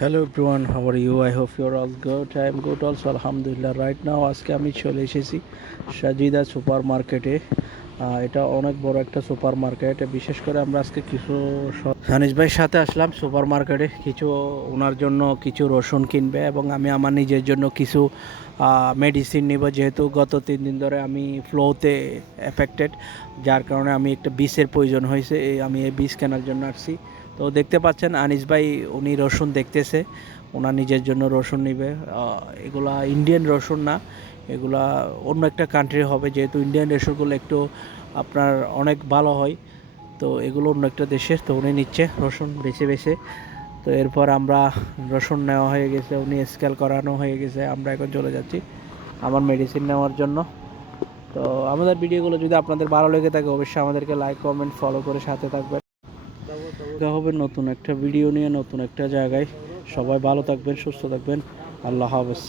Hello everyone, how are you? I hope you're all good. I am good also, alhamdulillah. Right now আজকে আমি চলে এসেছি Sajida super মার্কেটে। এটা অনেক বড় একটা সুপার মার্কেট। বিশেষ করে আমরা আজকে কিছু হানিস ভাইয়ের সাথে আসলাম সুপার মার্কেটে কিছু ওনার জন্য কিছু রসুন কিনবে এবং আমি আমার নিজের জন্য কিছু মেডিসিন নিব, যেহেতু গত 3 দিন ধরে আমি ফ্লোতে এফেক্টেড, যার কারণে আমি একটা বিষের প্রয়োজন হয়েছে। আমি এই বিষ কেনার জন্য আসছি। তো দেখতে পাচ্ছেন আনিস ভাই উনি রসুন দেখতেছে, ওনার নিজের জন্য রসুন নিবে। এগুলা ইন্ডিয়ান রসুন না, এগুলা অন্য একটা কান্ট্রি হবে, যেহেতু ইন্ডিয়ান রসুনগুলো একটু আপনার অনেক ভালো হয়, তো এগুলো অন্য একটা দেশের। তো উনি নিচ্ছে রসুন বেছে বেছে। তো এরপর আমরা রসুন নেওয়া হয়ে গেছে, উনি স্কেল করানো হয়ে গেছে, আমরা এখন চলে যাচ্ছি আমার মেডিসিন নেওয়ার জন্য। তো আমাদের ভিডিওগুলো যদি আপনাদের ভালো লেগে থাকে অবশ্যই আমাদেরকে লাইক কমেন্ট ফলো করে সাথে থাকবেন। দেখা হবে নতুন একটা ভিডিও নিয়ে নতুন একটা জায়গায়। সবাই ভালো থাকবেন, সুস্থ থাকবেন। আল্লাহ হাফেজ।